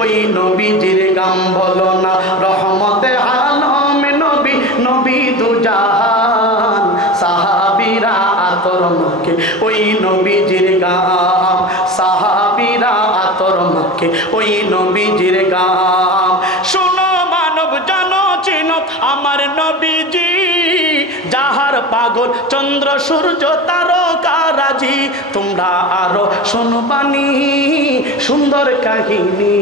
ওই নবীজির গাম বলো না রহমতে আলম নবী নবী দুজাহান সাহাবীরা আতর মাখে ওই নবীজির গাম সাহাবীরা আতর মাখে ওই নবীজির গাম শোনো মানব জানো চিনো আমার নবীজি যাহার পাগল চন্দ্র সূর্য তারকারাজি তোমরা আরো শুনবানি সুন্দর কাহিনী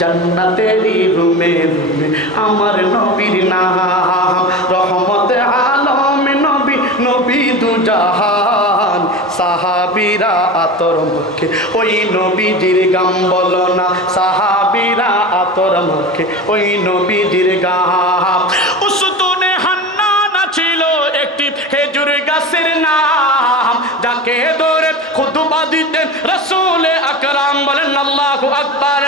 জান্নাতেরই রুমে রুমে আমার নবীর নাম রহমতে আলম নবী নবী দুজাহান সাহাবীরা আতর মাখে ওই নবীজির গাম বলো না সাহাবীরা আতর মাখে ওই নবীজির গাম উসতুনে হান্নানা ছিল একটি খেজুর গাছের নাম যাকে ধরে খুতবা দিতেন রাসূল আকরাম বলেন আল্লাহু আকবার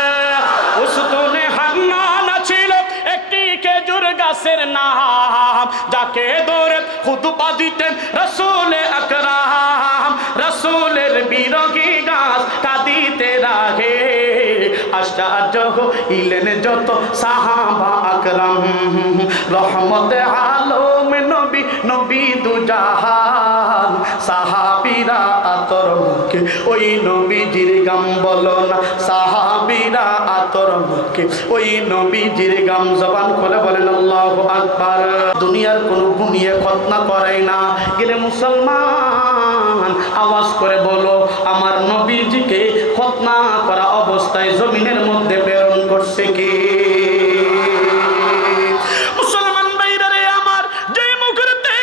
উসতুনে হান্নানা ছিল একটি খেজুর গাছের নাম যাকে ধরে খুতবা দিতেন রাসূল আকরাম রাসূলের বিরোহী গাছ কাঁদিতে রাগে আশ্চর্য হইলেন যত সাহাবা আকরাম রহমতে আলম নবী নবী দুজাহান সাহাবীরা আতর মাখে ওই নবীজির গাম বলো না সাহাবীরা আতর মাখে ওই নবীজির গাম জবান খুলে বলেন আল্লাহু আকবার দুনিয়ার কোনো গুনিয়ে খতনা করাই না গেলে মুসলমান আওয়াজ করে বলো আমার নবীজিকে খতনা করা অবস্থায় জমিনের মধ্যে প্রেরণ করছে কে মুসলমান ভাইরা আমার যে মুখেতে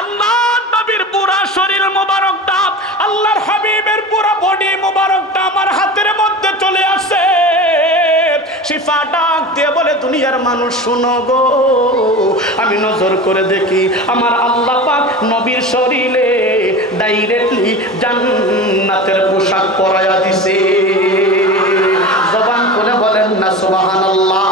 আল্লাহর নবীর পুরা শরীর মোবারকটা আল্লাহর হাবিবের পুরা বডি মোবারকটা আমার হাতের মধ্যে চলে আসে শিফা ডাক দিয়ে বলে দুনিয়ার মানুষ শুনো গো আমি নজর করে দেখি আমার আল্লাহ পাক নবীর শরীরে ডাইরেক্টলি জান্নাতের পোশাক পরায়া দিছে জবান করে বলেন না সুবহানাল্লাহ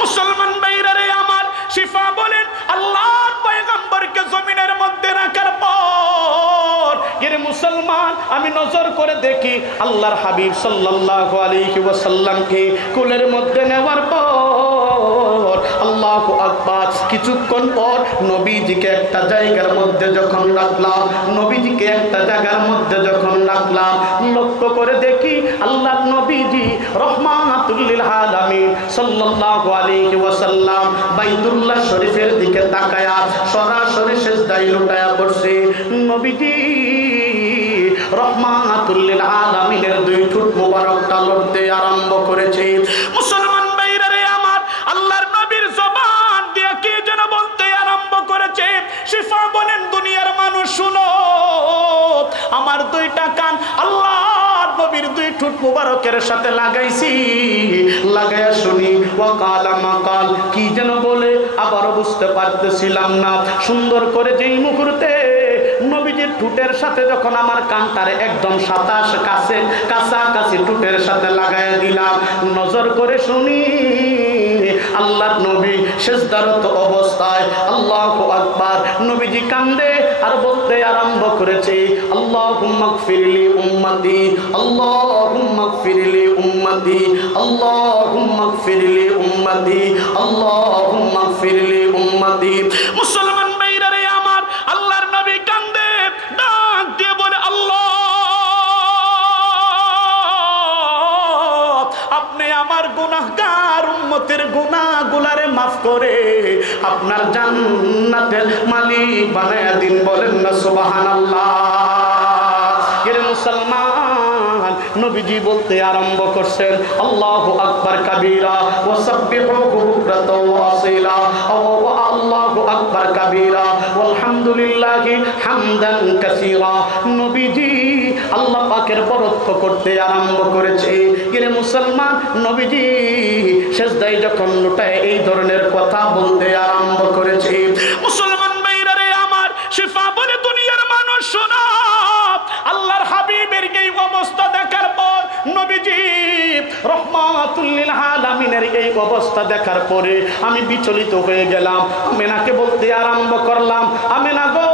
মুসলমান ভাইরা রে আমার শিফা বলেন আল্লাহর পয়গম্বরকে জমিনের মধ্যে রাখার পর এর মুসলমান আমি নজর করে দেখি আল্লাহর হাবিব সাল্লাল্লাহু আলাইহি ওয়াসাল্লামকে কোলের মধ্যে নেওয়ার পর আল্লাহু আকবার কিছুক্ষণ পর নবীজিকে একটা জায়গার মধ্যে যখন রাখলাম নবীজিকে একটা জায়গার মধ্যে যখন রাখলাম লক্ষ্য করে দেখি আল্লাহর নবীজি রহমাতুল লিল আলামিন সাল্লাল্লাহু আলাইহি ওয়াসাল্লাম বাইতুল্লাহ শরীফের দিকে তাকায়া সরাসরি সিজদায় লুটায়া পড়ছে নবীজি রহমাতুল লিল আলামিনের দুই ঠোঁট মোবারকটা লড়তে আরম্ভ করেছে মুসলমান ভাইরা রে আমার আল্লাহর নবীর জবান দিয়ে কি যেন বলতে আরম্ভ করেছে শিফা বলেন দুনিয়ার মানুষ শুনো আমার দুইটা কান আল্লাহর নবীর দুই ঠোঁট মোবারকের সাথে লাগাইছি লাগায়া শুনি ওয়াকালা মাকাল কি যেন বলে আবারও বুঝতে পারতেছিলাম না সুন্দর করে যেই মুহূর্তে নবীজির ঠোঁটের সাথে যখন আমার কানটারে একদম কাছাকাছি ঠোঁটের সাথে লাগাইয়া দিলাম নজর করে শুনি আল্লাহর নবী সিজদারত অবস্থায় আল্লাহু আকবার নবীজি কান্দে আর বলতে আরম্ভ করেছে আল্লাহুম্মা গফিরলি উম্মতি আল্লাহুম্মা গফিরলি উম্মতি আল্লাহুম্মা গফিরলি উম্মতি আল্লাহুম্মা গফিরলি উম্মতি মুসলমান ভাইরা রে আমার আল্লাহর নবী কান্দে ডাক দিয়ে বলে আল্লাহ আপনি আমার গুনাহগার উম্মতের গুনাহগুলারে মাফ করে আপনার জান্নাতের মালিক বানায়া দিন বলেন না সুবহানাল্লাহ এর মুসলমান নবীজি বলতে আরম্ভ করছেন আল্লাহু আকবার কাবীরা ওয়া সাব্বিহুহু বুকরাতাও ওয়া আসীলা আল্লাহু আকবার কাবীরা আলহামদুলিল্লাহি হামদান কাসীরা নবীজি আল্লাহ পাকের বরত্ব করতে আরম্ভ করেছে এর মুসলমান নবীজি সিজদায় যখন লুটায় এই ধরনের কথা বলতে আরম্ভ করেছে মুসলমান ভাইরা রে আমার শিফা বলে দুনিয়ার মানুষ শোনো আল্লাহর হাবিবের এই অবস্থা দেখার পর নবীজি রহমাতুল লিল আলামিনের এই অবস্থা দেখার পরে আমি বিচলিত হয়ে গেলাম আমেনাকে বলতে আরম্ভ করলাম আমেনা গো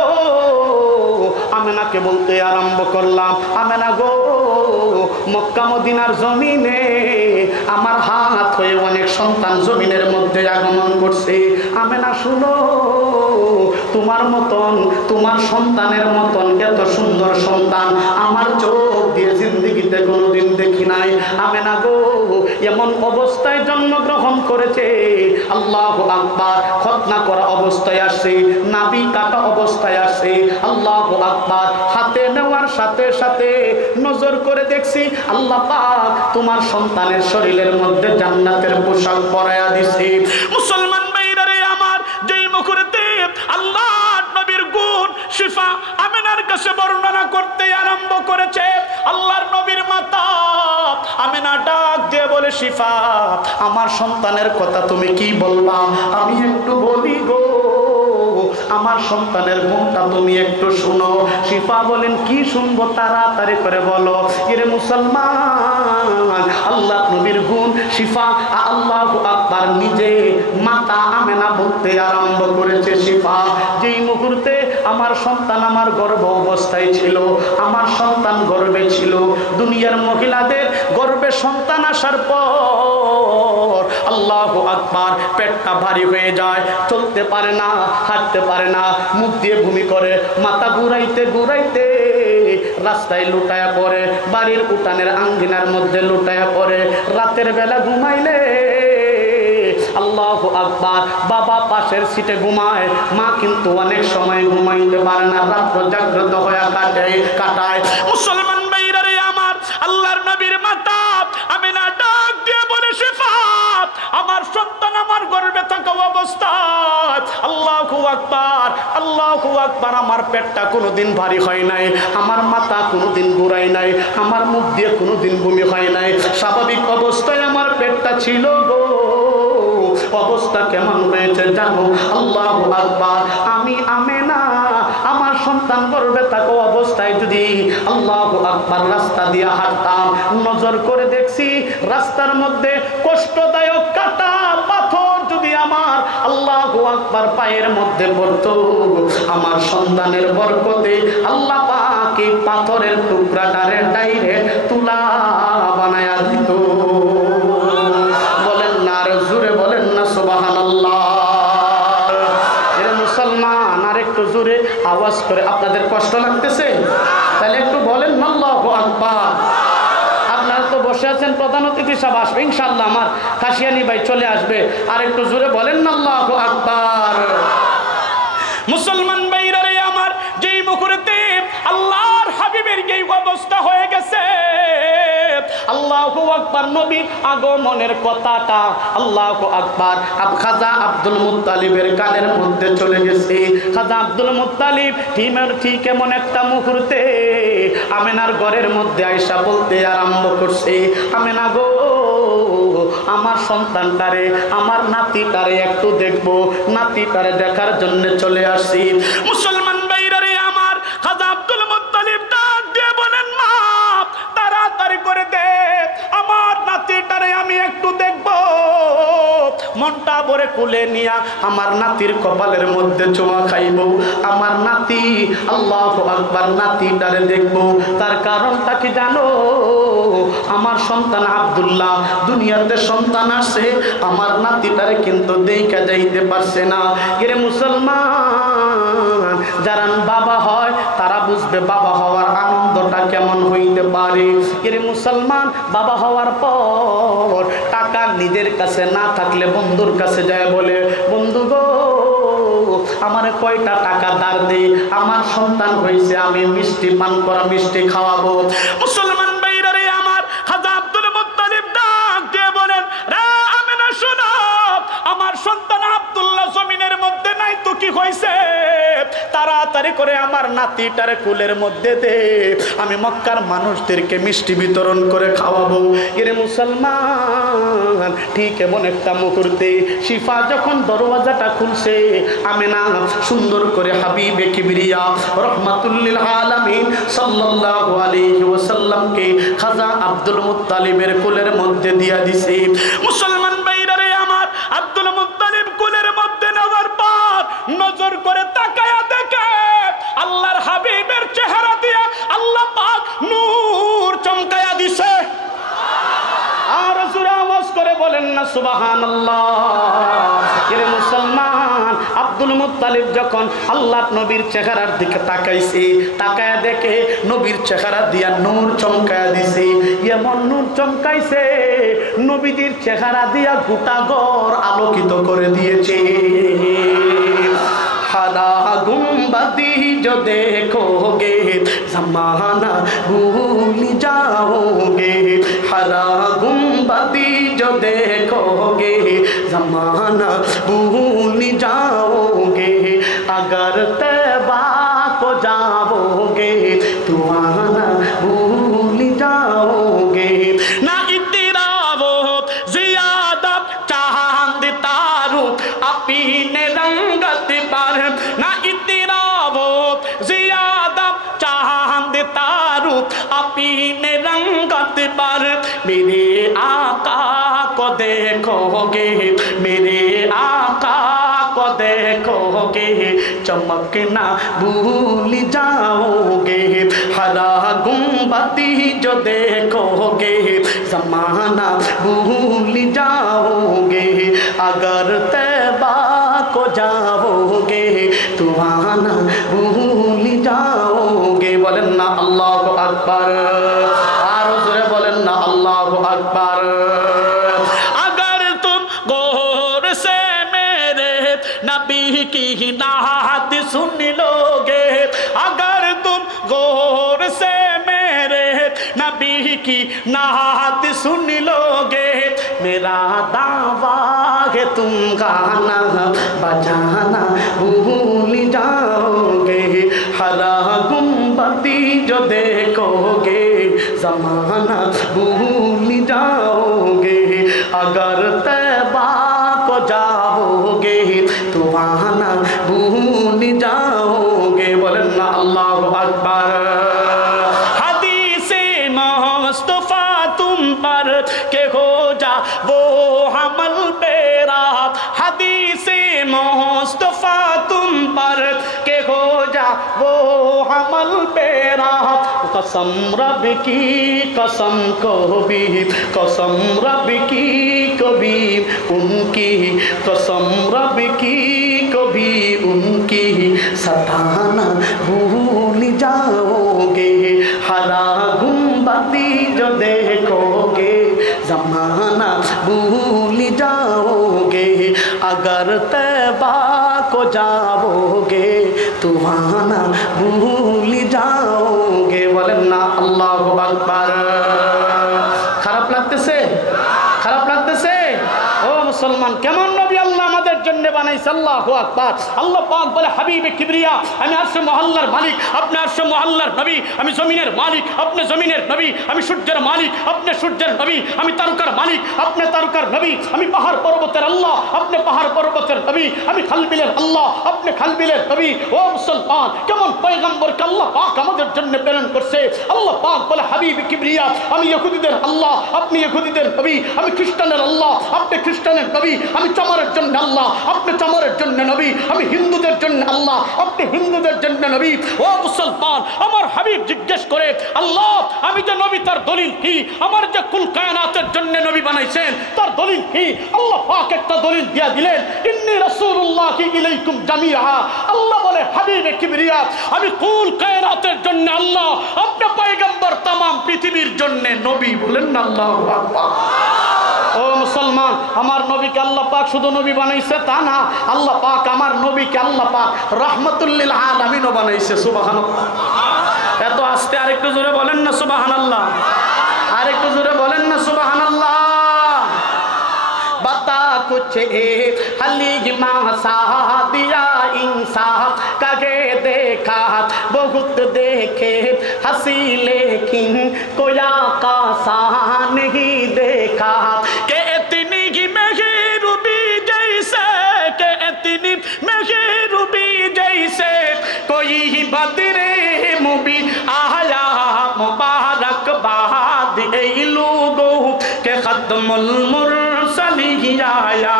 আমেনাকে বলতে আরম্ভ করলাম আমেনা গো মক্কা মদিনার জমিনে আমার হাত হয়ে অনেক সন্তান জমিনের মধ্যে আগমন করছে। আমেনা শুনো, তোমার মতন, তোমার সন্তানের মতন এত সুন্দর সন্তান আমার চোখ দিয়ে জিন্দেগিতে কোনোদিন দেখি নাই। আমেনা গো, এমন অবস্থায় জন্মগ্রহণ করেছে, আল্লাহু আকবার, খতনা করা অবস্থায় আসছে, নাভি কাটা অবস্থায় আসছে, আল্লাহু আকবার, হাতে নেওয়ার সাথে সাথে নজর করে দেখছি আল্লাহ পাক তোমার সন্তানের শরীরের মধ্যে জান্নাতের পোশাক পরায়া দিছে। মুসলমান ভাইরা রে আমার, যেই মুহূর্তে আল্লাহ নবীর গুণ শিফা আমিনার কাছে বর্ণনা করতে আরম্ভ করেছে, আল্লাহর নবীর মাতা আমিনা ডাক দিয়ে বলে, শিফা আমার সন্তানের কথা তুমি কি বলবা? আমি একটু বলি গো, আমার সন্তানের গুণটা তুমি একটু শুনো। শিফা বলেন, কি শুনবো? তাড়াতাড়ি করে বলো। এরে মুসলমান, আল্লাহ নবীর গুণ শিফা আল্লাহু আকবার নিজে মাতা আমেনা বলতে আরম্ভ করেছে, শিফা যেই মুহূর্তে আমার সন্তান আমার গর্ভ অবস্থায় ছিল, আমার সন্তান গর্ভে ছিল, দুনিয়ার মহিলাদের গর্ভে সন্তান আসার পর আল্লাহু আকবার পেটটা ভারী হয়ে যায়, চলতে পারে না, হাঁটতে পারে না, মুখ দিয়ে ভূমি করে, মাথা ঘুরাইতে ঘুরাইতে রাস্তায় লুটায়া পড়ে, বাড়ির উঠানের আঙ্গিনার মধ্যে লুটায়া পড়ে, রাতের বেলা ঘুমাইলে আল্লাহু আকবার বাবা পাশের সিটে ঘুমায়, মা কিন্তু অনেক সময় ঘুমাইতে পারে না, রাত্র জাগ্রত হয়ে কাটায়। মুসলমান ভাইরা রে আমার, আল্লাহর নবীর মাতা আমিনা ডাক দিয়ে বলে, শিফা আমার সন্তান আমার গর্ভে থাকা অবস্থায় আল্লাহু আকবার, আল্লাহু আকবার, আমার পেটটা কোনোদিন ভারী হয় নাই, আমার মাথা কোনোদিন ঘুরাই নাই, আমার মুখ দিয়ে কোনোদিন বমি হয় নাই, স্বাভাবিক অবস্থায় আমার পেটটা ছিল গো। অবস্থা কেমন হয়েছে জানো? আল্লাহু আকবার, আমি আমেনা আমার সন্তান গর্ভে থাকা অবস্থায় যদি আল্লাহু আকবার রাস্তা দিয়ে হাঁটতাম, নজর করে দেখছি রাস্তার মধ্যে কষ্টদায়ক কাটা পাথর যদি আমার আল্লাহু আকবার পায়ের মধ্যে পড়তো, আমার সন্তানের বরকতে আল্লাহ পাক এই পাথরের টুকরাটারে ডাইরেক্ট তুলা বানায়া দিত। বলেন না, আর জোরে বলেন না সুবহানাল্লাহ। এর মুসলমান, আর একটু জোরে আওয়াজ করে, আপনাদের কষ্ট লাগতেছে? তাহলে একটু বলেন না আল্লাহু আকবার। আপনারা তো বসে আছেন, প্রধান অতিথি সব আসবে ইনশাআল্লাহ, আমার কাশিয়ানি ভাই চলে আসবে, আর একটু জোরে বলেন না আল্লাহু আকবার। মুসলমান ভাইরা রে আমার, যেই মুহূর্তে আল্লাহর হাবিবের এই অবস্থা হয়ে গেছে, আল্লাহু আকবার, নবীর আগমনের কথাটা আল্লাহু আকবার খাজা আব্দুল মুত্তালিবের কানের মধ্যে চলে গেছে। খাজা আব্দুল মুত্তালিব ঠিক এমন একটা মুহূর্তে আমেনার ঘরের মধ্যে আয়েশা বলতে আরম্ভ করছে, আমেনা গো, আমার সন্তানটারে, আমার নাতিটারে একটু দেখবো, নাতিটারে দেখার জন্য চলে আসছি। মুসলমান ভাইরা রে আমার, খাজা আব্দুল মুত্তালিব ডাক দিয়ে বলেন, মা তাড়াতাড়ি করে দে, আমার নাতিটারে আমি একটু দেখবো। মনটা ভরে কুলে নিয়া আমার নাতির কপালের মধ্যে চুমা খাইব, আমার নাতি আল্লাহু আকবার নাতিটারে দেখবো। তার কারণটা কি জানো? আমার সন্তান আব্দুল্লাহ দুনিয়াতে সন্তান আসে, আমার নাতিটারে কিন্তু দেখা যাইতে পারছে না। এরে মুসলমান, যারা বাবা হয় তারা বুঝবে বাবা হওয়ার আনন্দটা কেমন হইতে পারে। এরে মুসলমান, বাবা হওয়ার পর টাকা নিজের কাছে না থাকলে বন্ধুর কাছে যায় বলে, বন্ধু গো আমার কয়টা টাকা ধার দে, আমার সন্তান হয়েছে, আমি মিষ্টি পান করা, মিষ্টি খাওয়াবো। মুসলমান ভাইরা রে আমার, খাজা আব্দুল মুত্তালিব ডাক দিয়ে বলেন, রে আমিনা শোনো, আমার সন্তান আব্দুল্লাহ জমিনের মধ্যে নাই তো কি হয়েছে, তাড়াতাড়ি করে আমার নাতিটারে কুলের মধ্যে দে, আমি মক্কার মানুষদেরকে মিষ্টি বিতরণ করে খাওয়াবো। এরে মুসলমান, ঠিক এমন একটা মুহূর্তে শিফা যখন দরওয়াজাটা খুলছে, আমেনা সুন্দর করে হাবিবে কিবরিয়া রাহমাতুল লিল আলামিন সাল্লাল্লাহু আলাইহি ওয়াসাল্লামকে খাজা আব্দুল মুত্তালিবের কুলের মধ্যে দিয়া দিছে। মুসলমান ভাইরা রে আমার, আব্দুল মুত্তালিব কুলের মধ্যে নেওয়ার পর নজর করে তাকায়া দেখে আল্লাহর হাবিবের চেহারা দিয়া আল্লাহ পাক নূর চমকায়া দিছে। সুবহানাল্লাহ। এরে মুসলমান, আব্দুল মুত্তালিব যখন আল্লাহর নবীর চেহারার দিকে তাকাইছে, তাকায়া দেখে নবীর চেহারা দিয়া নূর চমকায়া দিছে। এমন নূর চমকাইছে নবীজির চেহারা দিয়া গোটা ঘর আলোকিত করে দিয়েছে। हरा गुंबदी जो देखोगे ज़माना भूल जाओगे, हरा गुंबदी जो देखोगे ज़माना भूल जाओगे, अगर तैबा को जाओगे तुमाना भूल जाओगे। ना इतरावो ज़ियादा चांद तारू अपने रंगत पर, ना इतरावो ज़ियादा चांद तारू अपने रंगत पर, मेरे आका को देखोगे, मेरे आका को देखोगे चमकना भूल जाओगे, हरा गुंबदी जो देखोगे ज़माना भूल जाओगे, अगर तैबा को जाओगे तुमाना भूल जाओगे। बोलें ना अल्लाहु अकबर, और जोरे बोलें ना अल्लाहु अकबर। अगर तुम गौर से मेरे नबी की नात सुन लोगे, अगर तुम गौर से मेरे नबी की नात सुन लोगे, मेरा दावा है तुम गाना बजाना भूल जाओगे, हरा गुंबदी जो देखोगे ज़माना भूल जाओगे, अगर तैबा को जाओगे तुमाना भूल जाओगे। बोलें ना अल्लाहु अकबर। हदीसे मुस्तफा तुम पर के हो जा वो हमल पेरा, हदीसे मुस्तफा तुम पर के हो जा वो हमल पेरा, कसम रब की कसम को भी, कसम रब की कभी उनकी, कसम रब की कभी उनकी सताना भूल जाओगे, हरा गुंबदी जो देखोगे ज़माना भूल जाओगे, अगर तैबा को जाओगे तुमाना भूल जाओगे। बोलें ना अल्लाहु अकबर। খারাপ লাগতেছে? খারাপ লাগতেছে? ও মুসলমান, কেমন নবী আল্লাহ আমাদের জন্য বানাইছে। আল্লাহু আকবার। আল্লাহ পাক বলে হাবিবে কিবরিয়া, আমি আরশে মহল্লার মালিক, আপনি আরশে মহল্লার নবী, আমি জমিনের মালিক, আপনি জমিনের নবী, আমি সূর্যের মালিক, আপনি সূর্যের নবী, আমি তারকার মালিক, আপনি তারকার নবী, আমি পাহাড় পর্বতের আল্লাহ, আপনি পাহাড় পর্বতের নবী, আমি খালবিলের আল্লাহ, আপনি খালবিলের নবী। ও মুসলমান, কেমন পয়গম্বরকে আল্লাহ পাক আমাদের জন্য প্রেরণ করছে। আল্লাহ পাক বলে হাবিবে কিবরিয়া, আমি ইহুদিদের আল্লাহ, আপনি ইহুদিদের নবী, আমি খ্রিস্টানের আল্লাহ, আপনি খ্রিস্টানের নবী, আমি চামারের জন্য আল্লাহ, আপনি চামারের জন্য নবী, আমি হিন্দুদের জন্য আল্লাহ, আপনি হিন্দুদের জন্য নবী। ও মুসলমান, আমার হাবিব জিজ্ঞেস করে, আল্লাহ আমি যে নবী তার দলিল কি? আমার যে কুল কায়নাতের জন্য নবী বানাইছেন তার দলিল কি? আল্লাহ পাক একটা দলিল দিয়া দিলেন, ইন্নী রাসূলুল্লাহি ইলাইকুম জামিআ। আল্লাহ বলে হাবিবে কিবরিয়া, আমি কুল কায়নাতের জন্য আল্লাহ, আপনি পয়গম্বর তামাম পৃথিবীর জন্য নবী। বলেন না আল্লাহু আকবার। ও মুসলমান, আমার নবীকে আল্লাহ পাক শুধু নবী বানাইছে তা না, আল্লাহ পাক আমার নবীকে আল্লাহ পাক রাহমাতুল লিল আলামিন বানাইছে। সুবহানাল্লাহ। এত আস্তে আরেকটু জোরে বলেন না সুবহানাল্লাহ, আরেকটু জোরে বলেন না সুবহানাল্লাহ। बता कुछ हलीमा सादिया इंसाफ कगे देखा बहुत देखे हंसी लेकिन कोया का सा नहीं देखा, के इतनी ही मेहरूबी जैसे, के इतनी मेहरूबी जैसे कोई बदरे मुबी आया मुबारक बाद लोगों के खत्मुल आया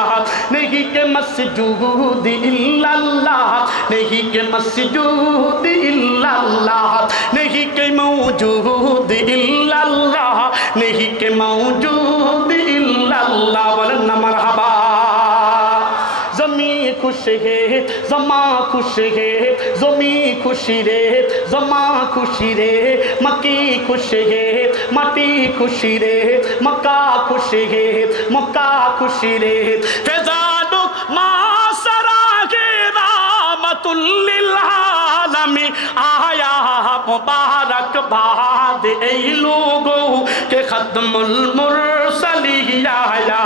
नहीं के मस्जूद इल्लल्लाह, नहीं के मस्जूद इल्लल्लाह, नहीं के मौजूद इल्लल्लाह, नहीं के मौजूद इल्लल्लाह। সুবহানাল্লাহ বলেন না মারহাবা। জমি খুশি হে জমা খুশি হে জমি খুশি রে জমা খুশি রে মক্কি খুশি হে মাটি খুশি রে মক্কা খুশি হে মক্কা খুশি রে ফেজাদু মাসরা কে রাহমাতুল লিল আলামিন আয়া মুবারক बाद ऐ लोगों के खत्मुल मुरसलीन आया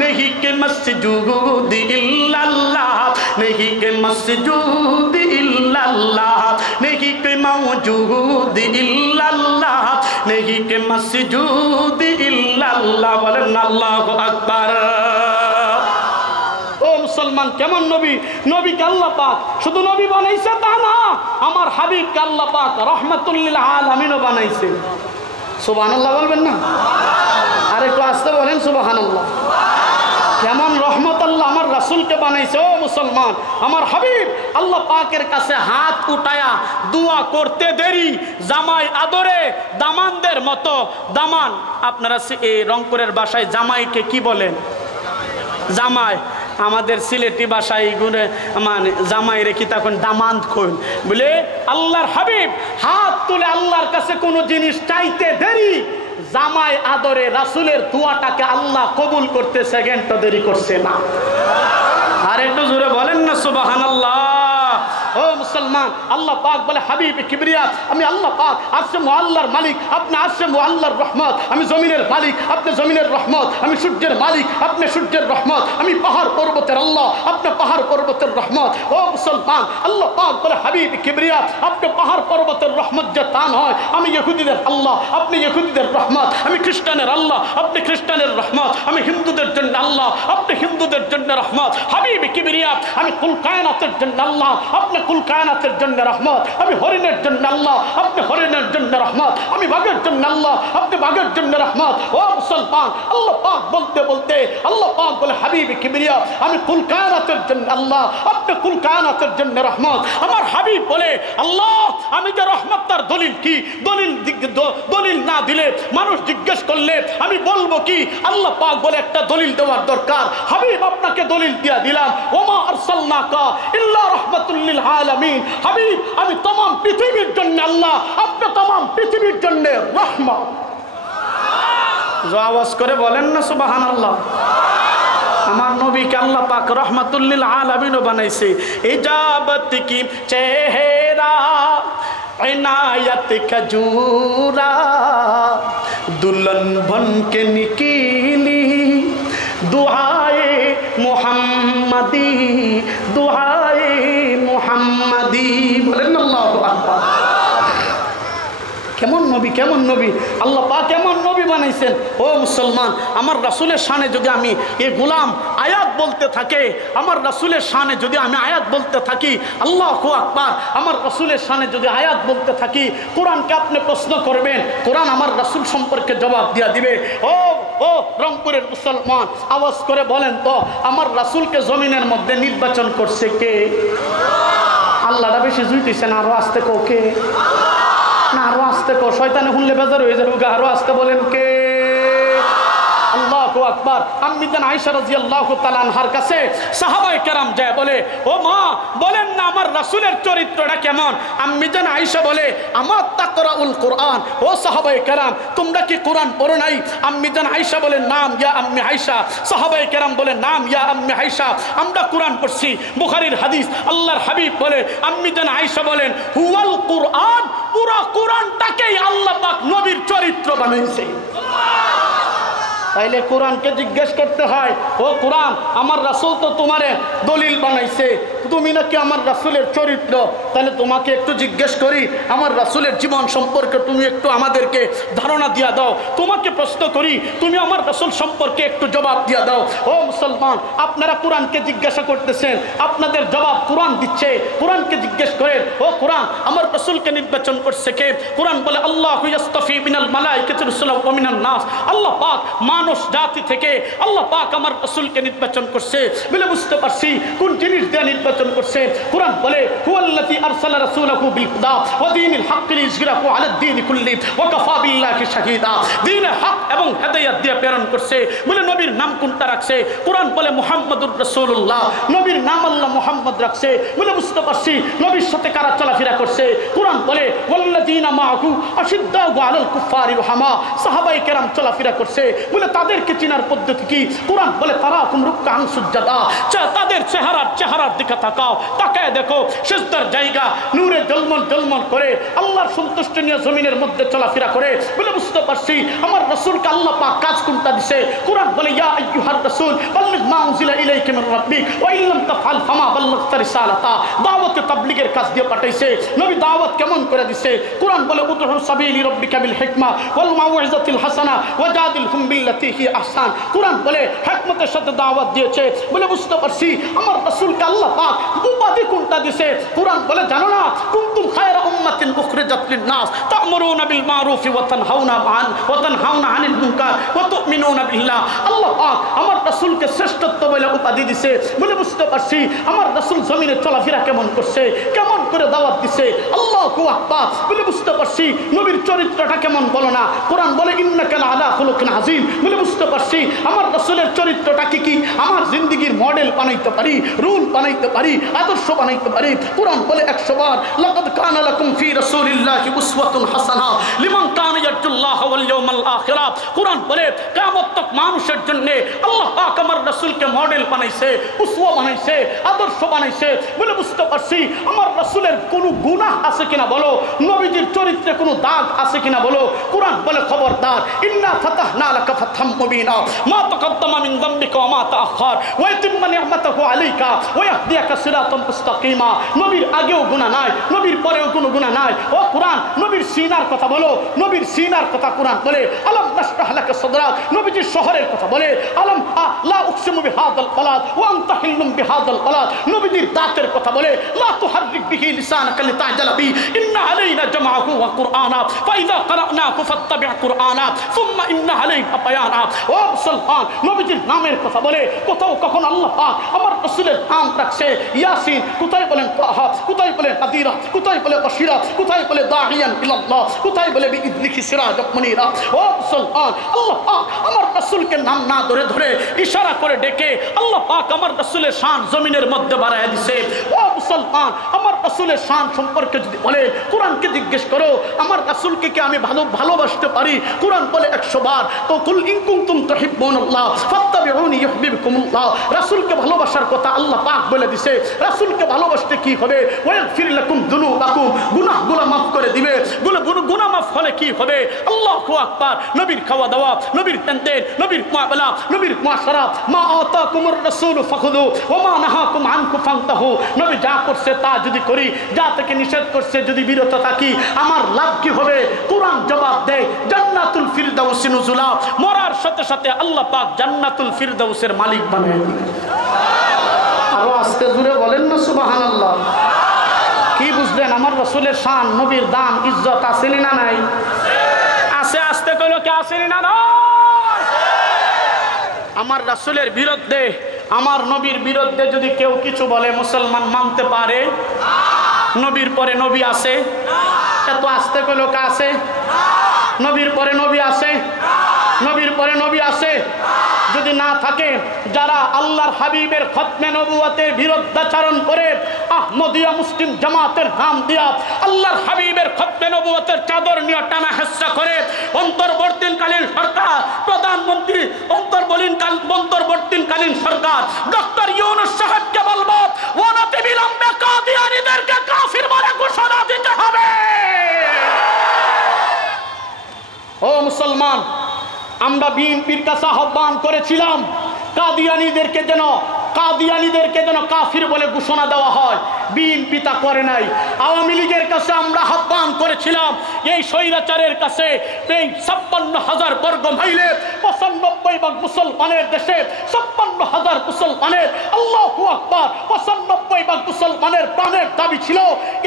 नहीं के मस्जूद इल्लल्लाह नहीं के मस्जूद इल्लल्लाह नहीं के मौजूद इल्लल्लाह नहीं के मस्जूद इल्लल्लाह बोलें अल्लाहु अकबर। ও মুসলমান, কেমন নবী? নবীকে আল্লাহ পাক শুধু নবী বানাইছে তা না, আমার হাবিবকে আল্লাহ পাক রাহমাতুল লিল আলামিনও বানাইছে। সুবহানাল্লাহ বলবেন না? আর একটু আস্তে বলেন সুবহানাল্লাহ। কেমন রহমত আল্লাহ আমার রাসূলকে বানাইছে। ও মুসলমান, আমার হাবিব আল্লাহ পাকের কাছে হাত উঠায়া দোয়া করতে দেরি, জামাই আদরে দামানদের মতো। দামান আপনারা এই রংপুরের ভাষায় জামাইকে কি বলেন? জামাই। আমাদের সিলেটি ভাষায় গুনে মানে জামাই রেখি তখন দামান্ত খুন বলে। আল্লাহর হাবিব হাত তুলে আল্লাহর কাছে কোনো জিনিস চাইতে দেরি, জামাই আদরে রাসূলের দোয়াটাকে আল্লাহ কবুল করতে সেকেন্ডটা দেরি করছে না। আর একটু জোরে বলেন না সুবহানাল্লাহ। ও মুসলমান, আল্লাহ পাক বলে হাবিব কিবরিয়া আমি আল্লাহ পাক আরশে মুআল্লার মালিক, আপনি আরশে মুআল্লার রহমত, আমি জমিনের মালিক, আপনি জমিনের রহমত, আমি সূর্যের মালিক, আপনি সূর্যের রহমত, আমি পাহাড় পর্বতের আল্লাহ, আপনি পাহাড় পর্বতের রহমত। ও মুসলমান, আল্লাহ পাক বলে হাবিব কিবরিয়া আপনি পাহাড় পর্বতের রহমত যে টান হয়, আমি ইহুদিদের আল্লাহ, আপনি ইহুদিদের রহমত, আমি খ্রিস্টানের আল্লাহ, আপনি খ্রিস্টানের রহমত, আমি হিন্দুদের জন্য আল্লাহ, আপনি হিন্দুদের জন্য রহমত। হাবিব কিবরিয়া আমি কুল কায়নাতের জন্য আল্লাহ, আপনি কুল কায়নাতের জন্য রহমত, আমি হরিণের জন্য আল্লাহ, আপনি হরিণের জন্য রহমত, আমি বাঘের জন্য আল্লাহ, আপনি বাঘের জন্য রহমত। ও মুসলমান, আল্লাহ পাক বলতে বলতে আল্লাহ পাক বলে হাবিব কিবরিয়া আমি কুল কায়নাতের জন্য আল্লাহ, আপনি কুল কায়নাতের জন্য রহমত। আমার হাবিব বলে আল্লাহ আমি যে রহমত তার দলিল কি? দলিল না দিলে মানুষ জিজ্ঞেস করলে আমি বলবো কি? আল্লাহ পাক বলে একটা দলিল দেওয়ার দরকার। হাবিব আপনাকে দলিল দিয়া দিলাম, ওমা আরসালনাকা ইল্লা রাহমাতুল লিল আলামিন। হাবিব আমি तमाम পৃথিবীর জন্য আল্লাহ, আপনি तमाम পৃথিবীর জন্য রহমত। আওয়াজ করে বলেন না সুবহানাল্লাহ। আমার নবীকে আল্লাহ পাক রহমাতুল লিল আলামিনও বানাইছে। ইজাবত কি চেহারা इनायत खजूरा दुल्हन बन के निकली दुआए मुहम्मदी दुआए मुहम्मदी। बोलेन अल्लाहु আকবার। কেমন নবী, কেমন নবী, আল্লাহ পাক কেমন নবী বানাইছেন। ও মুসলমান, আমার রাসূলের শানে যদি আমি এই গোলাম আয়াত বলতে থাকে, আমার রাসূলের শানে যদি আমি আয়াত বলতে থাকি, আল্লাহু আকবার, আমার রাসূলের শানে যদি আয়াত বলতে থাকি, কোরআনকে আপনি প্রশ্ন করবেন, কোরআন আমার রাসূল সম্পর্কে জবাব দিয়া দিবে। ও ও রংপুরের মুসলমান, আওয়াজ করে বলেন তো আমার রাসূলকে জমিনের মধ্যে নির্বাচন করছে কে? আল্লাহটা বেশি জুইতেছে না, আরো আসতে কোকে না, আরো আসতে কো, শয়তানে শুনলে বেজার হয়ে যাবে। আরো আসতে বলেন কে? আল্লাহু আকবার। আম্মি জান আয়েশা রাদিয়াল্লাহু তাআলা আনহার কাছে সাহাবায়ে কেরাম যায় বলে, ও মা বলেন না আমার রাসূলের চরিত্রটা কেমন? আম্মি জান আয়েশা বলে, আমার তাকরাউল কোরআন। ও সাহাবায়ে কেরাম তোমরা কি কোরআন পড়ো নাই? আম্মি জান আয়েশা বলেন, নাম ইয়া আম্মি আয়েশা। সাহাবায়ে কেরাম বলেন, নাম ইয়া আম্মি আয়েশা, আমরা কোরআন পড়ছি। বুখারীর হাদিস। আল্লাহর হাবিব বলে, আম্মি জান আয়েশা বলেন, হুয়াল কোরআন, পুরো কোরআনটাকেই আল্লাহ পাক নবীর চরিত্র বানাইছে। তাইলে কোরআনকে জিজ্ঞেস করতে হয়, ও কোরআন আমার রাসূল তো তোমারে দলিল বানাইছে, তুমি নাকি আমার রাসূলের চরিত্র, তাহলে তোমাকে একটু জিজ্ঞেস করি আমার রাসূলের জীবন সম্পর্কে তুমি একটু আমাদেরকে ধারণা দিয়া দাও। তোমাকে প্রশ্ন করি তুমি আমার রাসূল সম্পর্কে একটু জবাব দিয়া দাও। ও মুসলমান, আপনারা কোরআনকে জিজ্ঞাসা করতেছেন, আপনাদের জবাব কোরআন দিচ্ছে। কোরআনকে জিজ্ঞেস করেন, ও কোরআন আমার রাসূলকে নির্বাচন করছে কে? কোরআন বলে আল্লাহু ইস্তাফি মিনাল মালাইকাতি রাসূলান ওয়া মিনান নাস। আল্লাহ পাক মানুষ জাতি থেকে আল্লাহ পাক আমার রাসূলকে নির্বাচন করছে। বলে বুঝতে পারছি কোন জিনিস দিয়ে নির্বাচন নির্বাচন করছে। কুরআন বলে হুয়াল্লাযী আরসালা রাসূলাহু বিল হুদা ওয়া দীনিল হাক্কি লিইয়ুযহিরাহু আলাদ দীনি কুল্লি ওয়া কাফা বিল্লাহি শাহীদা। দ্বীনে হক এবং হেদায়েত দিয়ে প্রেরণ করছে। বলে নবীর নাম কোনটা রাখছে? কুরআন বলে মুহাম্মাদুর রাসূলুল্লাহ। নবীর নাম আল্লাহ মুহাম্মদ রাখছে। বলে বুঝতে পারছি নবীর সাথে কারা চলাফেরা করছে। কুরআন বলে ওয়াল্লাযীনা মাআহু আশিদ্দাউ আলাল কুফারি রুহামা। সাহাবায়ে কেরাম চলাফেরা করছে। বলে তাদেরকে চিনার পদ্ধতি কি? কুরআন বলে তারাকুম রুকআন সুজদা। তাদের চেহারার দিকে তাকাও, তাকায় দেখো সিজদার জায়গা নূরে জলমল করে আল্লাহর সন্তুষ্টি নিয়ে জমিনের মধ্যে চলাফেরা করে। বলে বুঝতে পারছি আমার রাসূলকে আল্লাহ পাক কাজ কোনটা দিয়েছে। কুরআন বলে ইয়া আইয়ুহার রাসূল বাল্লিগ মা উনজিলা ইলাইকা মির রাব্বিক ওয়া ইল্লাম তাফআল ফামা বাল্লাগতা রিসালাতা। দাওয়াতে তাবলীগের কাজ দিয়ে পাঠাইছে। নবী দাওয়াত কেমন করে দিয়েছে? কুরআন বলে উদহু সাবিলি রাব্বিকা বিল হিকমা ওয়াল মাউইযাতিল হাসানা ওয়াজাদিলহুম বিল্লাতী হি আহসান। কুরআন বলে হিকমতের সাথে দাওয়াত দিয়েছে। বলে বুঝতে পারছি আমার রাসূলকে আল্লাহ পাক উপাধি কোনটা দিয়েছে। কুরআন বলে জানো না কুনতুম খায়রা উম্মাতিন উখরিজাত লিন-নাস তা'মুরুনা বিল মারুফ ওয়া তানহাউনা আনিল মুনকার ওয়া তু'মিনুনা বিল্লাহ। আল্লাহ পাক আমার রাসূলকে শ্রেষ্ঠত্ব বলে উপাধি দিয়েছে। বলে বুঝতে পারছি আমার রাসূল জমিনে চলাফেরা কেমন করছে, কেমন করে দাওয়াত দিছে। আল্লাহু আকবার। বলে বুঝতে পারছি নবীর চরিত্রটা কেমন বলো না। কুরআন বলে ইন্নাকা লাআলা খুলুকিন আযীম। বলে বুঝতে পারছি আমার রাসূলের চরিত্রটা কি আমার জিন্দেগীর মডেল বানাইতে পারি, রুল বানাইতে পারি, আদর্শ বানাইতে পারি। কুরআন বলে 100 বার লাকাদ কানা লাকুম ফি রাসূলিল্লাহি উসওয়াতুন হাসানাহ লিমান কানা ইয়ারজুল্লাহ ওয়াল ইয়াউমাল আখিরা। কুরআন বলে কিয়ামত তক মানুষের জন্য আল্লাহ পাক আমার রাসূলকে মডেল বানাইছে, উসওয়া বানাইছে, আদর্শ বানাইছে। বলে বুঝতে পারছি আমার রাসূলের কোনো গুনাহ আছে কিনা বলো, নবীজির চরিত্রে কোনো দাগ আছে কিনা বলো। কুরআন বলে খবরদার ইন্না ফাতাহনা লাকা ফাতহাম মুবিনা মা তাকাদ্দামা মিন যামবিকা ওয়া মা তাআখার ওয়া ইতিম্মা নি'মাতাহু আলাইকা ওয়া ইয়াহদিয়াকা সিরাতাম মুস্তাকিমা। নবীর আগেও গুনাহ নাই, নবীর পরেও কোনো গুনাহ নাই। ও কুরআন নবীর সিনার কথা বলো, নবীর সিনার কথা কুরআন বলে আলাম নাশরাহ লাকা সাদরাক। নবীজির শহরের কথা বলে আলাম লা উকসিমু বিহাদাল বালাদ ওয়া আনতা হিল্লুম বিহাদাল বালাদ। নবীজির দাঁতের কথা বলে লা তুহাররিক বিহি লিসানাকা লিতা'জালা বি ইন্না আলাইনা জামআহু ওয়া কুরআনা ফাইযা ক্রানাহু ফাত্তাবি' কুরআনা সুম্মা ইন্না আলাইনা বায়ানা। ও মুসলমান নবীজির নামের কথা বলে কোথাও কখন আল্লাহ পাক আমার রাসূলের নাম রাখছে ইয়াসিন, কোথায় বলেন তাহা, কোথায় বলেন নাদিরা, কোথায় বলে বাশিরা, কোথায় বলে দাহিয়ান ইলাল্লাহ, কোথায় বলে বিইذনিহি সিরাজাম মুনীরা। ও মুসলমান আল্লাহ পাক আমার রাসূলকে নাম না ধরে ধরে ইশারা করে ডেকে আল্লাহ পাক আমার রাসূলের শান জমিনের মধ্যে বাড়ায় দিয়েছে। ও মুসলমান আমার রাসূলের শান সম্পর্কে যদি বলে কুরআনকে জিজ্ঞেস করো আমার রাসূলকে কি আমি ভালোবাসতে পারি? কুরআন বলে 100 বার তো কুল ইন কুনতুম তুহিব্বুনাল্লাহ ফাত্তাবিউনি ইউহিব্বুকুমুল্লাহ। রাসূলকে ভালোবাসার কথা আল্লাহ পাক বলে দিয়েছে। রাসূলকে ভালোবাসতে কি হবে? ওয়াগফির লাকুম যুনুবাকুম, গুনাহগুলো মাফ করে দিবে। গুনাহ মাফ হলে কি হবে? আল্লাহু আকবার। নবীর খাওয়া দাওয়া, নবীর লেনদেন, নবীর মুআমালা, নবীর মুআশারা মা আতাকুমুর রাসূলু ফাখুযু ওয়া মা নাহাকুম আনহু ফান্তাহু। নবী যা করছে তা যদি করি, যা থেকে নিষেধ করছে যদি বিরত থাকি আমার লাভ কি হবে? কুরআন জবাব দেয় জান্নাতুল ফিরদাউস নুজুলা। মরার সাথে সাথে আল্লাহ পাক জান্নাতুল ফিরদাউসের মালিক বানায় দিবেন। আরো আস্তে জুড়ে বলেন না সুবহানাল্লাহ। কি বুঝলেন? আমার রাসূলের শান, নবীর দাম, ইজ্জত আছে না নাই? আছে। আস্তে কইলো কি আছে না নাই? আমার রাসূলের বিরুদ্ধে, আমার নবীর বিরুদ্ধে যদি কেউ কিছু বলে মুসলমান মানতে পারে? নবীর পরে নবী আছে? এত আস্তে কইলো কা আছে? নবীর পরে নবী আছে? নবীর পরে নবী আছে? যদি না থাকে, যারা আল্লাহর হাবিবের খতমে নবুয়তের বিরুদ্ধাচরণ করে আহমদিয়া মুসলিম জামাতের নাম দিয়া আল্লাহর হাবিবের খতমে নবুয়তের চাদর নিয়ে টানা হেসরা করে অন্তর্বর্তীকালীন সরকার, প্রধানমন্ত্রী অন্তর্বর্তীকালীন সরকার ডক্টর ইউনূস সাহেবকে বলবো অনতি বিলম্বে কাদিয়ানীদেরকে কাফির বলে ঘোষণা দিতে হবে। ও মুসলমান, আমরা বিএনপির কাছে আহ্বান করেছিলাম কাদিয়ানীদেরকে যেন কাফির বলে ঘোষণা দেওয়া হয়। বিএনপি তা করে নাই। আওয়ামী লীগের কাছে আমরা আহ্বান করেছিলাম এই স্বৈরাচারের কাছে এই 56,000 বর্গ মাইলে 95 ভাগ মুসলমানের দেশে 56,000 মুসলমানের আল্লাহু আকবার 95 ভাগ মুসলমানের প্রাণের দাবি ছিল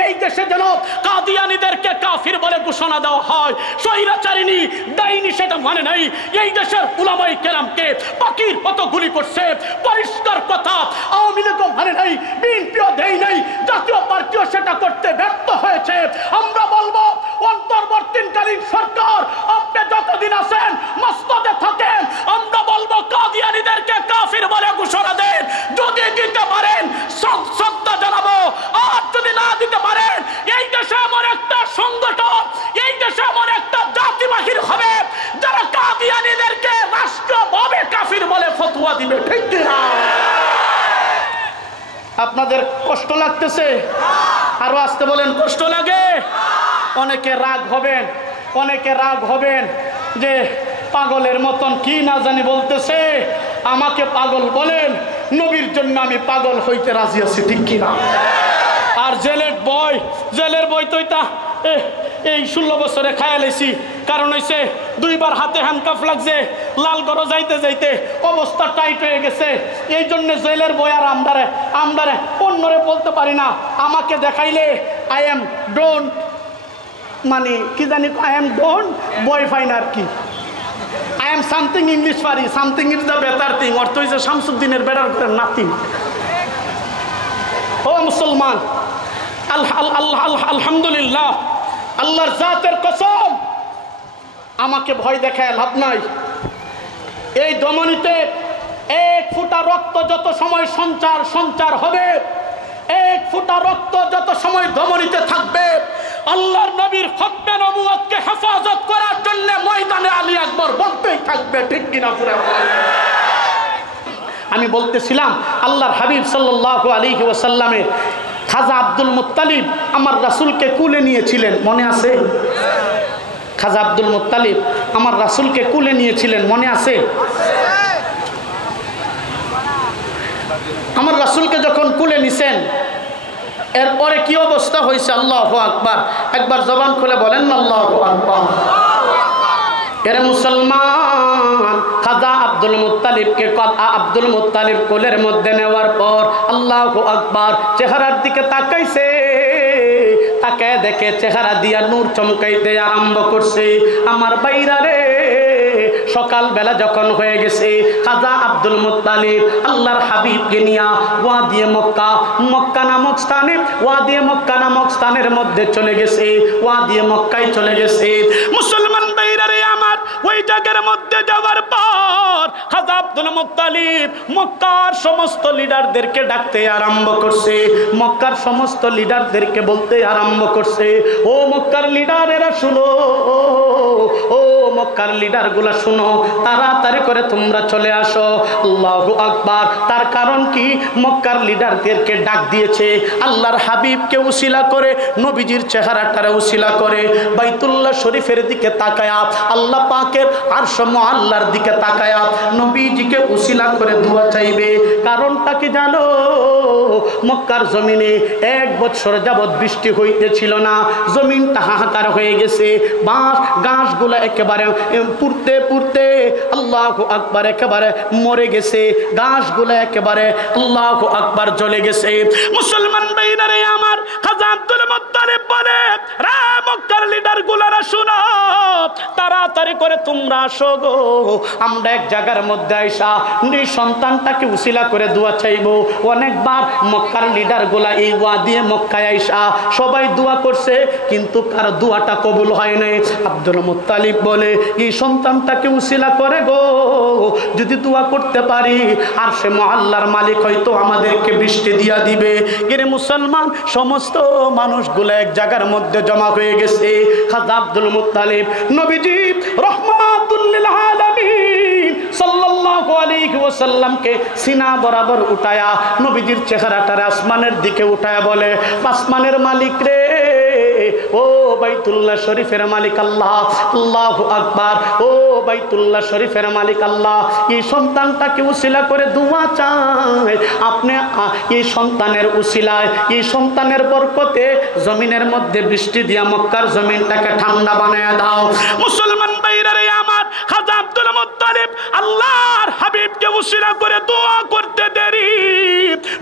এই দেশে যেন কাদিয়ানীদেরকে কাফির বলে ঘোষণা দেওয়া হয়। স্বৈরাচারিনী ডাইনি সেটা মানে নাই। এই দেশের উলামায়ে কেরামকে পাখির মতো গুলি করছে। পরিষ্কার কথা কথা। আওয়ামী লীগও মানে নাই, বিএনপিও দেয় নাই, জাতীয় পার্টিও সেটা করতে ব্যর্থ হয়েছে। আমরা বলবো অন্তর্বর্তীকালীন সরকার আপনি যতদিন আছেন মসনদে থাকেন, আমরা বলবো কাদিয়ানীদেরকে কাফির বলে ঘোষণা দেন। যদি দিতে পারেন শ্রদ্ধা জানাবো, আর যদি না দিতে পারেন এই দেশে এমন একটা সংগঠন, এই দেশে এমন একটা জাতি বাহির হবে যারা কাদিয়ানীদেরকে রাষ্ট্রভাবে কাফির বলে ফতোয়া দিবে। ঠিক কিনা? আপনাদের কষ্ট লাগতেছে? আরো আসতে বলেন, কষ্ট লাগে? অনেকে রাগ হবেন, অনেকে রাগ হবেন যে পাগলের মতন কি না জানি বলতেছে, আমাকে পাগল বলেন, নবীর জন্য আমি পাগল হইতে রাজি আছি। ঠিক কিনা? আর জেলের বই তো এই 16 বছরে খায়ালেছি। কারণ হইছে দুইবার হাতে হ্যান্ডকাফ লাগছে, লালগড় যাইতে যাইতে অবস্থা টাইট হয়ে গেছে। এই জন্য জেলের বই আর আমদারে অন্যরে বলতে পারি না। আমাকে দেখাইলে আই এম ডোন্ট, মানে কি জানি, I am don't boy fine আর কি, আই এম সামথিং ইংলিশ পারি, something is the better thing. অর্থ হইছে শামসুদ্দিনের বেটার করে নাথিং। ও মুসলমান, আলহামদুলিল্লাহ, আল্লাহর জাতের কসম, আমাকে ভয় দেখায় লাভ নাই। এই ধমনীতে এক ফোঁটা রক্ত যত সময় সঞ্চার হবে, এক ফোঁটা রক্ত যত সময় ধমনীতে থাকবে, আল্লাহর নবীর খতমে নবুয়তকে হেফাজত করার জন্য ময়দানে আলী আকবর বলতেই থাকবে। ঠিক কিনা? পুরো আমি বলতেছিলাম আল্লাহর হাবিব সাল্লাল্লাহু আলাইহি ওয়াসাল্লামের খাজা আব্দুল মুত্তালিব আমার রাসূলকে কুলে নিয়েছিলেন, মনে আছে? খাজা আব্দুল মুত্তালিব আমার রাসূলকে কুলে নিয়েছিলেন, মনে আছে? আমার রাসূলকে যখন কুলে নিছেন, এরপরে কি অবস্থা হয়েছে? আল্লাহু আকবার। একবার জবান খুলে বলেন না আল্লাহু আকবার। এর মুসলমান, খাজা আব্দুল মুত্তালিব কোলের মধ্যে নেওয়ার পর আল্লাহু আকবার চেহারার দিকে তাকাইছে, তাকায় দেখে চেহারা দিয়া নূর চমকাইতে আরম্ভ করছে। আমার বাইরা রে, সকালবেলা যখন হয়ে গেছে, খাজা আব্দুল মুত্তালিব আল্লাহর হাবিবকে নিয়া ওয়াদিয়ে মক্কা নামক স্থানের মধ্যে চলে গেছে, ওয়াদিয়ে মক্কায় চলে গেছে। মুসলমান বাইরা রে আমার, ওই জায়গার মধ্যে যাওয়ার পর খাজা আব্দুল মুত্তালিব মক্কার সমস্ত লিডারদেরকে ডাকতে আরম্ভ করছে, মক্কার সমস্ত লিডারদেরকে বলতে আরম্ভ করছে, ও মক্কার লিডারেরা শুনো, ও মক্কার লিডারগুলা শুনো, তাড়াতাড়ি করে তোমরা চলে আসো। আল্লাহু আকবার। তার কারণ কি? মক্কার লিডারদেরকে ডাক দিয়েছে আল্লাহর হাবিবকে উসিলা করে, নবীজির চেহারাটারে উসিলা করে, বাইতুল্লাহ শরীফের দিকে তাকায়া, আল্লাহ পাকের আরশ মুআল্লার দিকে তাকায়া নবীজিকে উসিলা করে দোয়া চাইবে। কারণটা কি জানো? মক্কার জমিনে 1 বছর যাবৎ বৃষ্টি হইতেছিল না, জমিনটা হাহাকার হয়ে গেছে, ঘাসগুলো একেবারে পুড়তে আল্লাহু আকবার একেবারে মরে গেছে, ঘাসগুলো একেবারে আল্লাহু আকবার জ্বলে গেছে। মুসলমান ভাইরা রে আমার, খাজা আব্দুল মুত্তালিব বলে, রে মক্কার লিডার গুলারা শুনো, তাড়াতাড়ি করে তোমরা আসো গো, আমরা এক জায়গার মধ্যে আইসা সন্তানটাকে উসিলা করে দোয়া চাইবো। অনেকবার মক্কার লিডার গুলা এই ওয়াদিয়ে মক্কায় আইসা সবাই দোয়া করছে, কিন্তু কার দোয়াটা কবুল হয় নাই। আব্দুল মুত্তালিব বলে, এই সন্তানটাকে উসিলা করে গো, যদি দোয়া করতে পারি আর সে মহল্লার মালিক হয়তো আমাদেরকে বৃষ্টি দিয়া দিবে। এর মুসলমান সমস্ত মানুষগুলো এক জায়গার মধ্যে জমা হয়ে গেছে। খাজা আব্দুল মুত্তালিব নবীজি রাহমাতুল লিল আলামিন সাল্লাল্লাহু আলাইহি ওয়াসাল্লামকে সিনা বরাবর উঠায়া নবীজির চেহারাটারে আসমানের দিকে উঠায়া বলে, আসমানের মালিক রে, ও বাইতুল্লাহ শরীফের মালিক আল্লাহ, আল্লাহু আকবার, ও বাইতুল্লাহ শরীফের মালিক আল্লাহ, এই সন্তানটাকে উসিলা করে দোয়া চাই, আপনি এই সন্তানের উসিলায়, এই সন্তানের বরকতে জমিনের মধ্যে বৃষ্টি দিয়া মক্কার জমিনটাকে ঠান্ডা বানায়া দাও। মুসলমান ভাইরা রে আমার, খাজা আব্দুল মুত্তালিব আল্লাহর হাবিবকে উসিলা করে দোয়া করতে দেরি,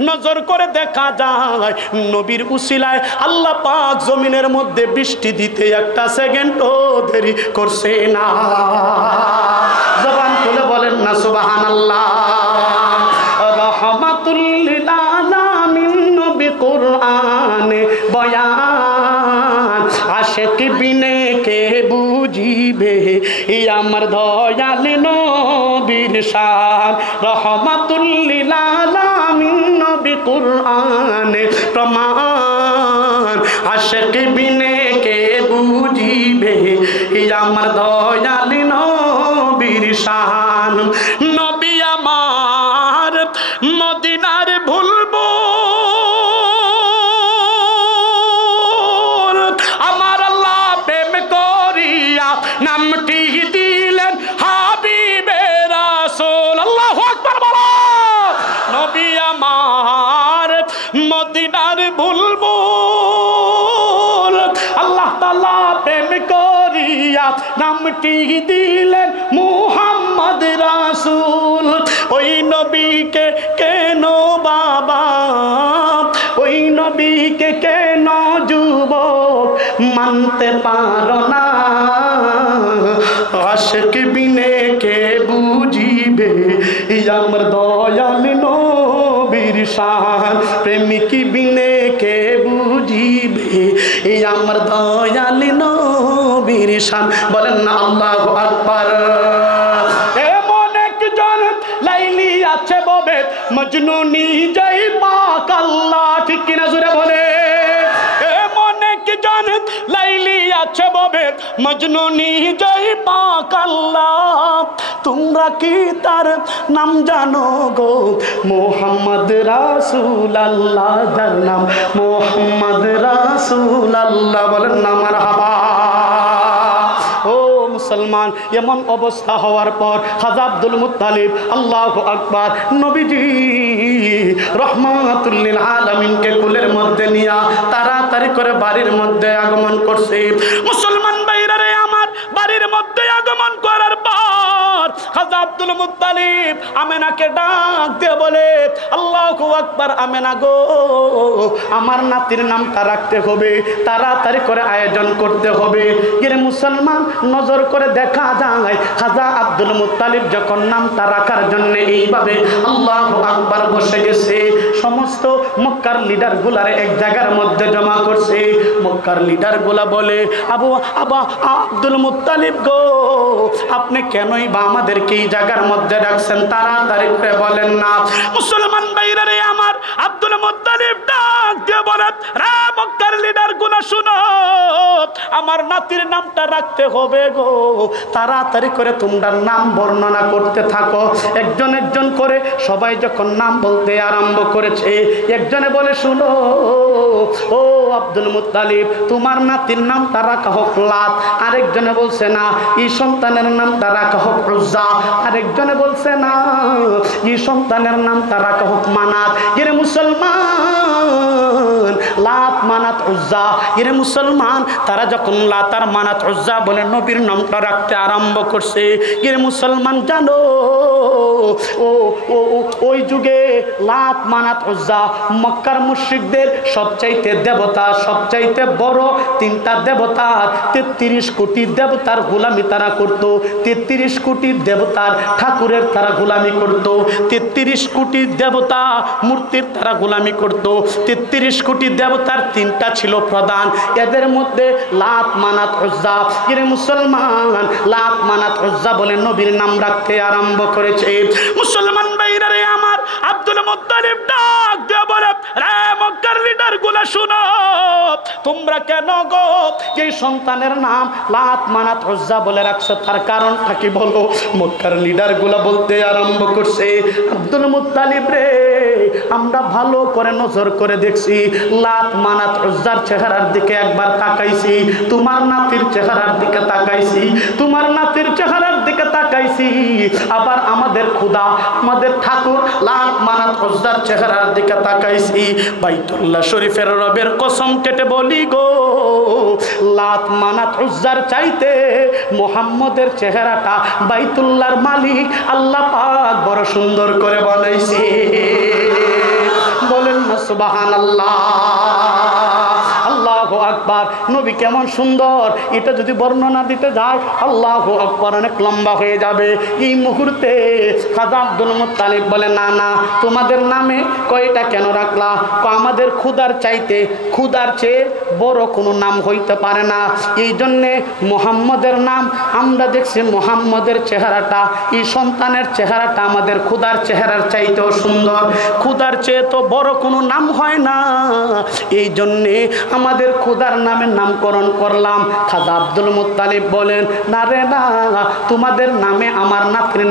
নজর করে দেখা যায় নবীর উসিলায় আল্লাহ পাক জমিনের মধ্যে বৃষ্টি দিতে একটা সেকেন্ডও দেরি করছে না। জবান খুলে বলেন না সুবহানাল্লাহ। রাহমাতুল আমার দয়াল নবীর শান রহমাতুল লিল আলামিন নবী কুরআনে প্রমাণ আশিক বিনে কে বুঝিবে আমার দয়াল নবীর শান নবী আমার মদিনার ভুলবো আমার আল্লাহ প্রেম করিয়া নামটি দিলেন হাবিবে রাসূল আল্লাহু আকবার বলো নবী আমার মদিনার ভুলবো আল্লাহ তাআলা প্রেম করিয়া নামটি দিলেন মুহাম্মদ রাসূল ওই নবীকে কেন বাবা ওই নবীকে কেন যুবক মানতে পারো না আশিক বিনে কে বুঝিবে আমার দয়াল নবীর শান প্রেমিক বিনে কে বুঝিবে আমার দয়াল নবীর শান বলেন না আল্লাহু আকবার এমন একজন লাইলি আছে ববে মজনু নিজেই পাক আল্লাহ ঠিক কিনা জোরে বলে এমন একজন লাইলি আছে ববে মজনু নিজেই পাক আল্লাহ তোমরা কি তার নাম জানো গো মুহাম্মদ রাসূল আল্লাহ যার নাম মুহাম্মদ রাসূল আল্লাহ বলেন না মারহাবা ও মুসলমান এমন অবস্থা হওয়ার পর খাজা আব্দুল মুত্তালিব আল্লাহু আকবার নবীজি রহমাতুল লিল আলামিনকে কুলের মধ্যে নিয়া তাড়াতাড়ি করে বাড়ির মধ্যে আগমন করছে মুসলমান ভাইরা রে আমার বাড়ির মধ্যে আগমন করার পর খাজা আব্দুল মুত্তালিব আমেনাকে ডাক দিয়ে বলে আল্লাহু আকবার আমেনা গো আমার নাতির নামটা রাখতে হবে তাড়াতাড়ি করে আয়োজন করতে হবে এর মুসলমান নজর করে দেখা যায় খাজা আব্দুল মুত্তালিব যখন নামটা রাখার জন্য এইভাবে আল্লাহু আকবার বসে গেছে সমস্ত মক্কার লিডার গুলারে এক জায়গার মধ্যে জমা করছে মক্কার লিডার গুলা বলে আব্দুল মুত্তালিব গো আপনি কেনই বা আমাদেরকে এই জায়গার মধ্যে রাখছেন তাড়াতাড়ি করে বলেন না মুসলমান ভাইরা রে আমার আব্দুল মুত্তালিব ডাক দিয়ে বলেন রে মক্কার লিডার গুলা শুনো আমার নাতির নামটা রাখতে হবে গো তাড়াতাড়ি করে তোমরা নাম বর্ণনা করতে থাকো একজন একজন করে সবাই যখন নাম বলতে আরম্ভ করেছে একজনে বলে শুনো ও আব্দুল মুত্তালিব তোমার নাতির নামটা রাখা হোক লাত আরেকজনে বলছে না এই সন্তানের নামটা রাখা হোক উজ্জা আরেকজনে বলছে না এই সন্তানের নামটা রাখা হোক মানাত এর মুসলমান লাত মানাত উজ্জা এর মুসলমান তারা যখন লাত আর মানাত উজ্জা বলে নবীর নামটা রাখতে আরম্ভ করছে এর মুসলমান জানো ও ওই যুগে লাত মানাত উজ্জা মক্কার মুশরিকদের সবচাইতে দেবতা সবচাইতে বড় তিনটা দেবতার 33 কোটি দেবতার গোলামি তারা করত 33 কোটি দেবতার ঠাকুরের তারা গোলামি করত 33 কোটি দেবতা মূর্তির তারা গোলামি করত 33 কোটি দেবতার তিনটা ছিল প্রধান এদের মধ্যে লাত মানাত উজ্জা এর মুসলমান লাত মানাত উজ্জা বলে নবীর নাম রাখতে আরম্ভ করেছে মুসলমান ভাইরা রে আমার আব্দুল মুত্তালিব ডাক দিয়ে বলে রে মক্কার লিডার গুলা শুনো তোমরা কেন গো এই সন্তানের নাম লাত মানাত উজ্জা বলে রাখছো তার কারণটা কি বলো মক্কার লিডার গুলা বলতে আরম্ভ করছে আব্দুল মুত্তালিব রে আমরা ভালো করে নজর করে দেখছি লাত মানাত উজ্জার চেহারার দিকে একবার তাকাইছি তোমার নাতির চেহারার দিকে তাকাইছি তোমার নাতির চেহারার দিকে তাকাইছি আবার আমাদের খোদা আমাদের ঠাকুর লাত মানাত উজ্জার চেহারার দিকে তাকাইছি বাইতুল্লাহ শরীফের রবের কসম কেটে বলি গো লাত মানাত উজ্জার চাইতে মুহাম্মদের চেহারাটা বাইতুল্লাহর মালিক আল্লাহ পাক বড় সুন্দর করে বানাইছে বলেন না সুবহানাল্লাহ আল্লাহু আকবার আকবার, নবী কেমন সুন্দর, এটা যদি বর্ণনা দিতে যায় আল্লাহু আকবার অনেক লম্বা হয়ে যাবে। এই মুহূর্তে খাজা আব্দুল মুত্তালিব বলে, না না, তোমাদের নামে কয়টা কেন রাখলা? আমাদের ক্ষুধার চেয়ে বড় কোনো নাম হইতে পারে না। এই জন্যে মুহাম্মদের নাম আমরা দেখছি, মুহাম্মদের চেহারাটা, এই সন্তানের চেহারাটা আমাদের ক্ষুধার চেহারার চাইতেও সুন্দর। ক্ষুধার চেয়ে তো বড় কোনো নাম হয় না, এই জন্যে আমাদের ক্ষুধার নামে নামকরণ করলাম। খাজা আব্দুল মুত্তালিব বলেন, না রে না, তোমাদের নামে আমার নাতির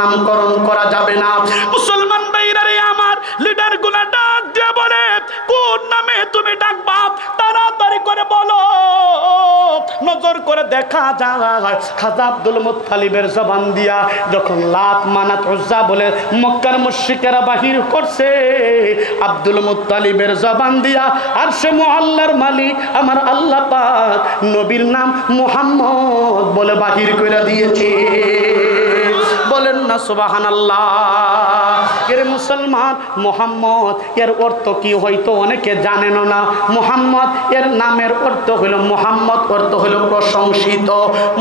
নামকরণ করা যাবে না। মুসলমান ভাইরা রে আমার, লিডার গুলা ডাক দিয়ে বলে, কোন নামে তুমি ডাকবা? তাড়াতাড়ি করে বলো, নজর করে দেখা যায় খাজা আব্দুল মুত্তালিবের জবান দিয়া যখন লাত মানাত উজ্জা বলে মক্কার মুশরিকেরা বাহির করছে, আব্দুল মুত্তালিবের জবান দিয়া আর সে মুআল্লার মালিক আমার আল্লাহ পাক নবীর নাম মুহাম্মদ বলে বাহির করে দিয়েছে। বলেন না সুবহানাল্লাহ। এর মুসলমান, মুহাম্মদ এর অর্থ কি হয়তো অনেকে জানেন না। মুহাম্মদ এর নামের অর্থ হলো, মুহাম্মদ অর্থ হলো প্রশংসিত,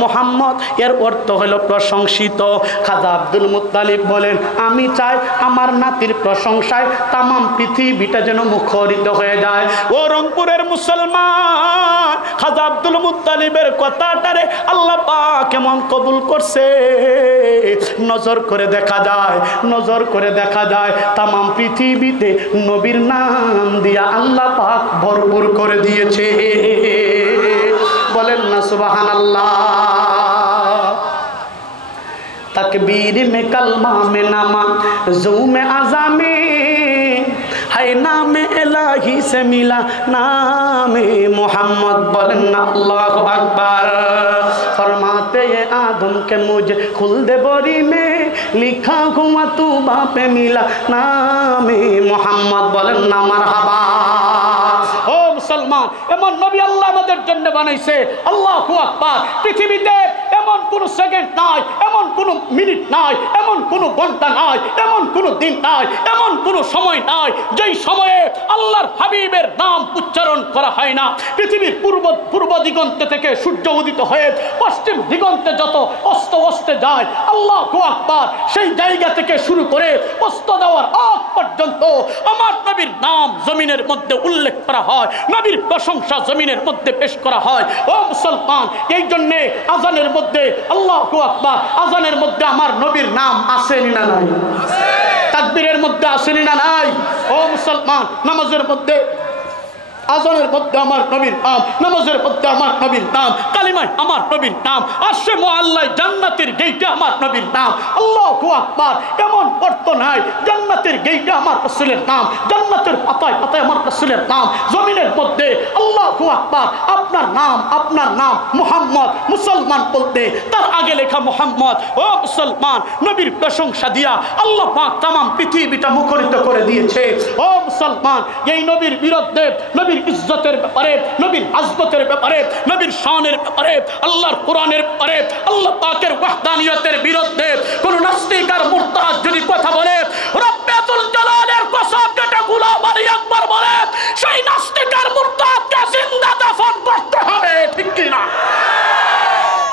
মুহাম্মদ এর অর্থ হলো প্রশংসিত। খাজা আব্দুল মুত্তালিব বলেন, আমি চাই আমার নাতির প্রশংসায় তামাম পৃথিবীটা যেন মুখরিত হয়ে যায়। ও রংপুরের মুসলমান, খাজা আব্দুল মুত্তালিবের কথাটারে আল্লাহ পাক কেমন কবুল করছে। নজর করে দেখা যায়, নজর করে দেখা যায় তামাম পৃথিবীতে নবীর নাম দিয়া আল্লাহ পাক ভরপুর করে দিয়েছে। বলেন না সুবহানাল্লাহ। तकबीर में कलमा में नमा ज़ूम आज़ा में है नाम इलाही से मिला नाम मोहम्मद। बोलना अल्लाह अकबर। फरमाते ये आदम के मुझे खुल्द बोरी में लिखा हुआ तू बापे मिला नाम मोहम्मद। बोलना मरहबा। ও মুসলমান, এমন নবী আল্লাহ আমাদের জন্য বানাইছে। আল্লাহু আকবার। পৃথিবীতে এমন কোন সেকেন্ড নাই, এমন কোন মিনিট নাই, এমন কোন ঘন্টা নাই, এমন কোন দিন নাই, এমন কোন সময় নাই যেই সময়ে আল্লাহর হাবিবের নাম উচ্চারণ করা হয় না। পৃথিবীর পূর্ব দিগন্ত থেকে সূর্য উদিত হয়ে পশ্চিম দিগন্তে যত অস্তে যায়, আল্লাহু আকবার, সেই জায়গা থেকে শুরু করে অস্ত যাওয়ার আগ পর্যন্ত আমার নবীর নাম জমিনের মধ্যে উল্লেখ করা হয়, নবীর প্রশংসা জমিনের মধ্যে পেশ করা হয়। ও মুসলমান, এই জন্য আজানের মধ্যে আল্লাহু আকবার, আজানের মধ্যে আমার নবীর নাম আসেনি না নাই? তাকবীরের মধ্যে আসেনি না নাই? ও মুসলমান, নামাজের মধ্যে আজানের মধ্যে আমার নবীর নাম, নামাজের মধ্যে আমার নবীর নাম, কালিমায় আমার নবীর নাম, আরশে মুআল্লায় জান্নাতের গেইটে আমার নবীর নাম। আল্লাহু আকবার। এমন অর্থ নাই জান্নাতের গেইটে আমার রাসূলের নাম, জান্নাতের পাতায় পাতায় আমার রাসূলের নাম, জমিনের মধ্যে আল্লাহু আকবার আপনার নাম মুহাম্মদ। মুসলমান বলতে তার আগে লেখা মুহাম্মদ। ও মুসলমান, নবীর প্রশংসা দিয়া আল্লাহ পাক तमाम পৃথিবীটা মুখরিত করে দিয়েছে। ও মুসলমান, এই নবীর বিরুদ্ধে, নবীর ইজ্জতের ব্যাপারে, নবীর আজমতের ব্যাপারে, নবীর শানের ব্যাপারে, আল্লাহর কোরআনের ব্যাপারে, আল্লাহ পাকের ওয়াহদানিয়তের বিরুদ্ধে কোন নাস্তিক আর মুরতাদ যদি কথা বলে, রব্বে